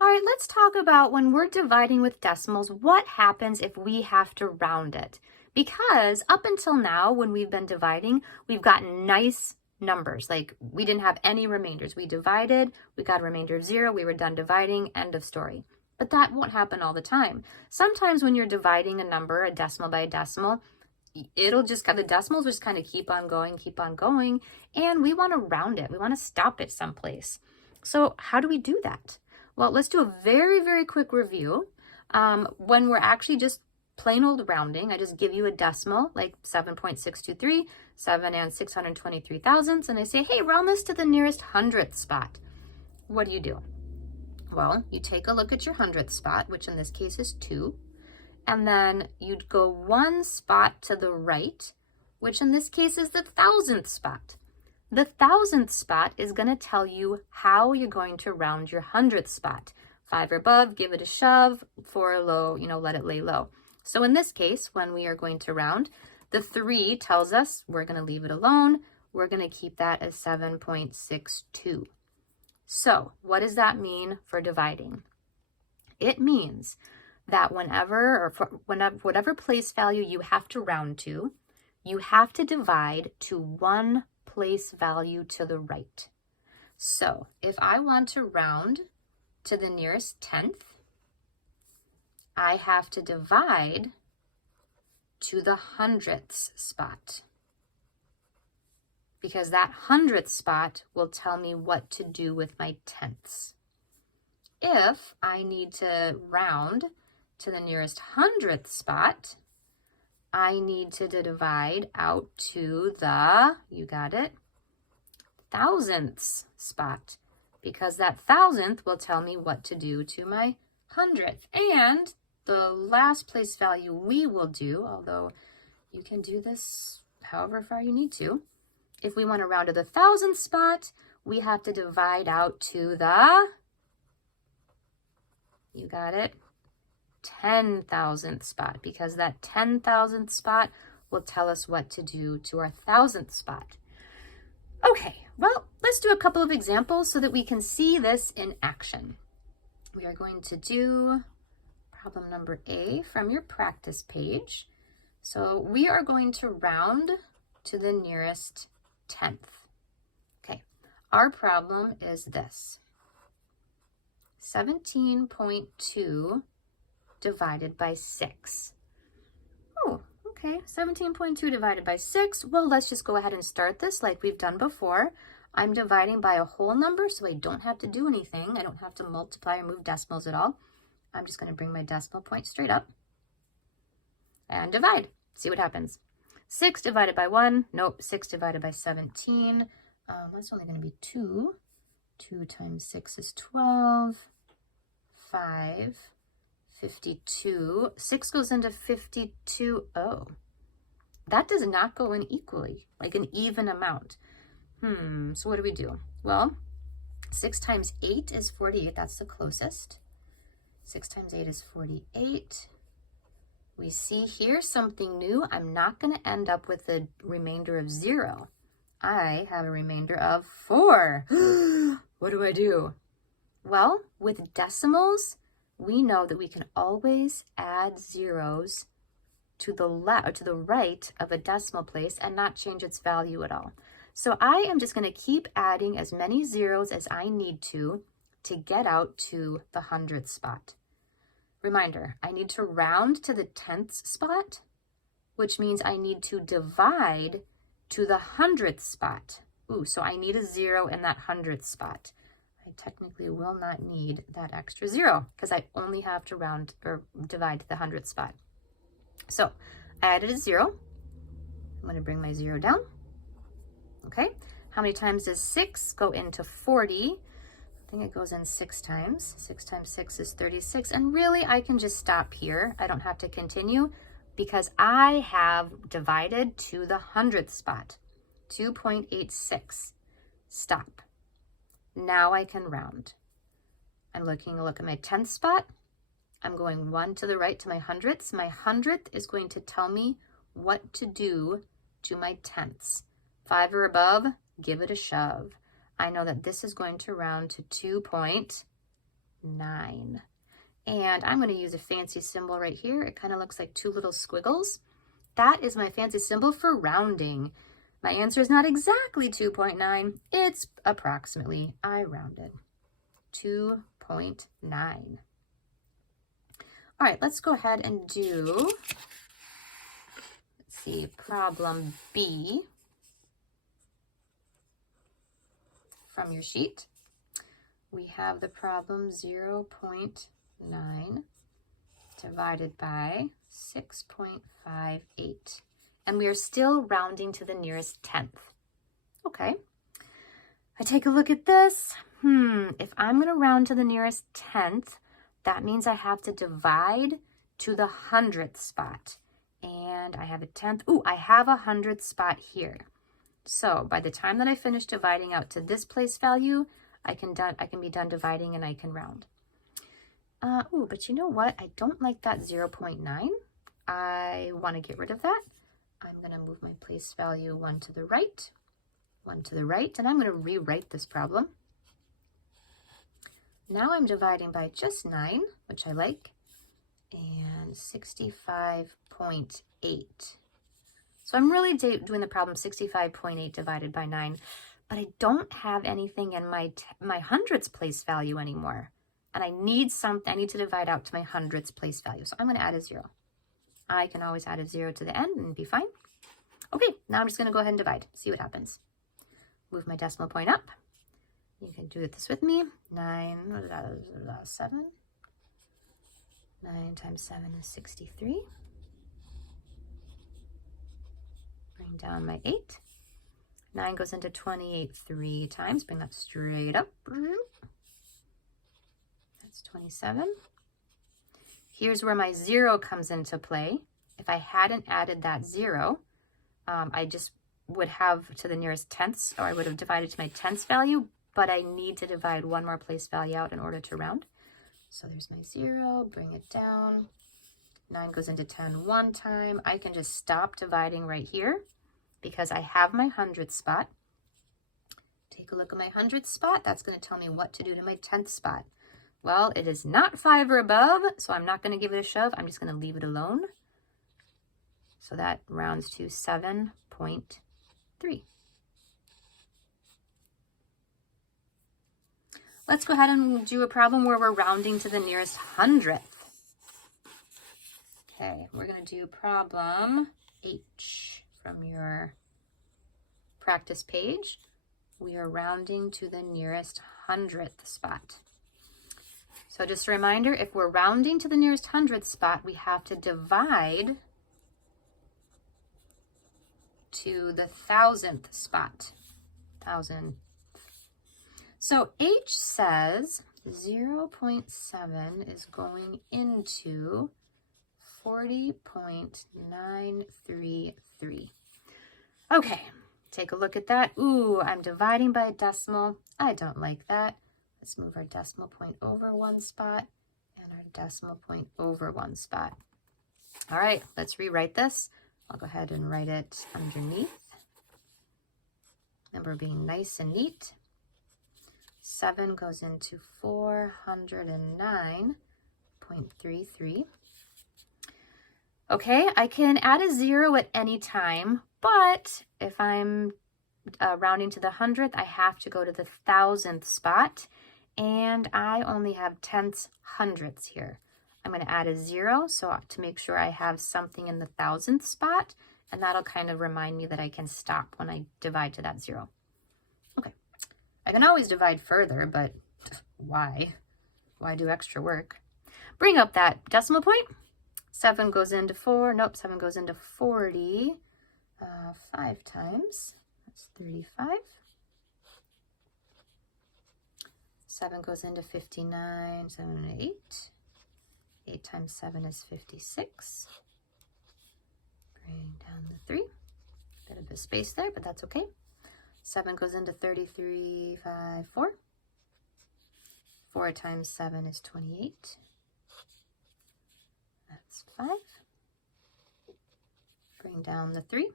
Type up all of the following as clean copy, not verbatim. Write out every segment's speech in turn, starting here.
All right, let's talk about when we're dividing with decimals, what happens if we have to round it? Because up until now, when we've been dividing, we've gotten nice numbers. Like we didn't have any remainders. We divided, we got a remainder of 0, we were done dividing, end of story. But that won't happen all the time. Sometimes when you're dividing a number, a decimal by a decimal, it'll just the decimals will just kind of keep on going, and we want to round it. We want to stop it someplace. So how do we do that? Well, let's do a very, very quick review. When we're actually just plain old rounding, I just give you a decimal, like 7.623, 7 and 623 thousandths, and I say, hey, round this to the nearest hundredth spot. What do? Well, you take a look at your hundredth spot, which in this case is 2, and then you'd go one spot to the right, which in this case is the thousandth spot. The thousandth spot is going to tell you how you're going to round your hundredth spot. 5 or above, give it a shove. 4 or low, let it lay low. So in this case, when we are going to round, the 3 tells us we're going to leave it alone. We're going to keep that as 7.62. So what does that mean for dividing? It means that whatever place value you have to round to, you have to divide to one place value to the right. So if I want to round to the nearest tenth, I have to divide to the hundredths spot, because that hundredth spot will tell me what to do with my tenths. If I need to round to the nearest hundredth spot, I need to divide out to the, you got it, thousandths spot, because that thousandth will tell me what to do to my hundredth. And the last place value we will do, although you can do this however far you need to, if we want to round to the thousandth spot, we have to divide out to the, you got it, 10,000th spot, because that 10,000th spot will tell us what to do to our thousandth spot. Okay, well, let's do a couple of examples so that we can see this in action. We are going to do problem number A from your practice page. So we are going to round to the nearest tenth. Okay, our problem is this: 17.2 divided by 6. Oh, okay, 17.2 divided by 6. Well, let's just go ahead and start this like we've done before. I'm dividing by a whole number, so I don't have to do anything. I don't have to multiply or move decimals at all. I'm just going to bring my decimal point straight up and divide. See what happens. 6 divided by 1. Nope, 6 divided by 17. That's only going to be 2. 2 times 6 is 12. 5. 52. 6 goes into 52. Oh, that does not go in equally, like an even amount. So what do? Well, 6 times 8 is 48. That's the closest. 6 times 8 is 48. We see here something new. I'm not going to end up with a remainder of 0. I have a remainder of 4. What do? Well, with decimals, we know that we can always add zeros to the left or to the right of a decimal place and not change its value at all. So I am just going to keep adding as many zeros as I need to get out to the hundredth spot. Reminder, I need to round to the tenths spot, which means I need to divide to the hundredth spot. Ooh, so I need a 0 in that hundredth spot. I technically will not need that extra 0 because I only have to round or divide to the hundredth spot. So I added a 0. I'm going to bring my 0 down. Okay, how many times does 6 go into 40? I think it goes in 6 times. 6 times 6 is 36. And really, I can just stop here. I don't have to continue because I have divided to the hundredth spot. 2.86. Stop. Now I can round. I'm looking a look at my 10th spot. I'm going 1 to the right to my hundredths. My hundredth is going to tell me what to do to my tenths. 5 or above, give it a shove. I know that this is going to round to 2.9. 9. And I'm going to use a fancy symbol right here. It kind of looks like two little squiggles. That is my fancy symbol for rounding. My answer is not exactly 2.9. It's approximately, I rounded, 2.9. All right, let's go ahead and do, let's see, problem B from your sheet. We have the problem 0.9 divided by 6.58. And we are still rounding to the nearest tenth. Okay. I take a look at this. If I'm going to round to the nearest tenth, that means I have to divide to the hundredth spot. And I have a tenth. Ooh, I have a hundredth spot here. So by the time that I finish dividing out to this place value, I can be done dividing and I can round. But you know what? I don't like that 0.9. I want to get rid of that. I'm going to move my place value one to the right, and I'm going to rewrite this problem. Now I'm dividing by just 9, which I like, and 65.8. So I'm really doing the problem 65.8 divided by 9, but I don't have anything in my hundredths place value anymore. And I need to divide out to my hundredths place value. So I'm going to add a 0. I can always add a 0 to the end and be fine. Okay, now I'm just going to go ahead and divide, see what happens. Move my decimal point up. You can do this with me. 7. 9 times 7 is 63. Bring down my 8. 9 goes into 28 3 times. Bring that straight up. That's 27. Here's where my 0 comes into play. If I hadn't added that 0, I just would have to the nearest tenths, or I would have divided to my tenths value, but I need to divide one more place value out in order to round. So there's my 0, bring it down. 9 goes into 10 one time. I can just stop dividing right here because I have my hundredth spot. Take a look at my hundredth spot. That's going to tell me what to do to my 10th spot. Well, it is not 5 or above, so I'm not going to give it a shove. I'm just going to leave it alone. So that rounds to 7.3. Let's go ahead and do a problem where we're rounding to the nearest hundredth. Okay, we're going to do problem H from your practice page. We are rounding to the nearest hundredth spot. So just a reminder, if we're rounding to the nearest hundredth spot, we have to divide to the thousandth spot. So H says 0.7 is going into 40.933. Okay, take a look at that. Ooh, I'm dividing by a decimal. I don't like that. Let's move our decimal point over one spot and our decimal point over one spot. All right, let's rewrite this. I'll go ahead and write it underneath. Number being nice and neat. 7 goes into 409.33. Okay, I can add a 0 at any time, but if I'm rounding to the hundredth, I have to go to the thousandth spot, and I only have tenths, hundredths here. I'm going to add a 0 so to make sure I have something in the thousandth spot, and that'll kind of remind me that I can stop when I divide to that 0. Okay, I can always divide further, but why? Why do extra work? Bring up that decimal point. 7 goes into 4. Nope, 7 goes into 40 5 times. That's 35. 7 goes into 59, 7 and 8. 8 times 7 is 56. Bring down the 3. Bit of a space there, but that's okay. 7 goes into 33, 5, 4. 4 times 7 is 28. That's 5. Bring down the 3.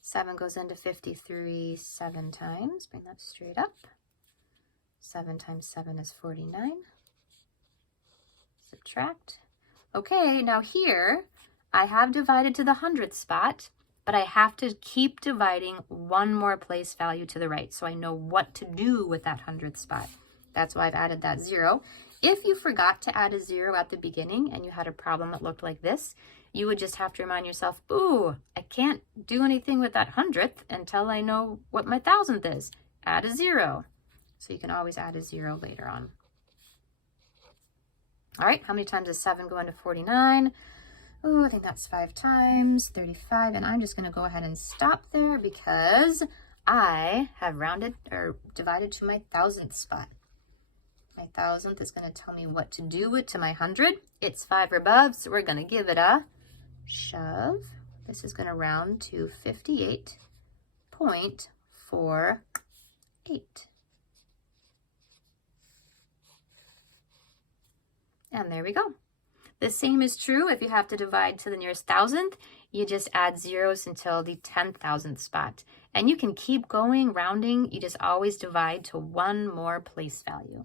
7 goes into 53 7 times. Bring that straight up. 7 times 7 is 49. Subtract. Okay, now here I have divided to the hundredth spot, but I have to keep dividing one more place value to the right so I know what to do with that hundredth spot. That's why I've added that 0. If you forgot to add a 0 at the beginning and you had a problem that looked like this, you would just have to remind yourself, ooh, I can't do anything with that hundredth until I know what my thousandth is. Add a 0. So you can always add a 0 later on. All right, how many times is 7 going to 49? Oh, I think that's 5 times, 35. And I'm just going to go ahead and stop there because I have rounded or divided to my thousandth spot. My thousandth is going to tell me what to do with to my 100. It's 5 or above, so we're going to give it a shove. This is going to round to 58.48. And there we go. The same is true if you have to divide to the nearest thousandth. You just add zeros until the 10,000th spot. And you can keep going rounding. You just always divide to one more place value.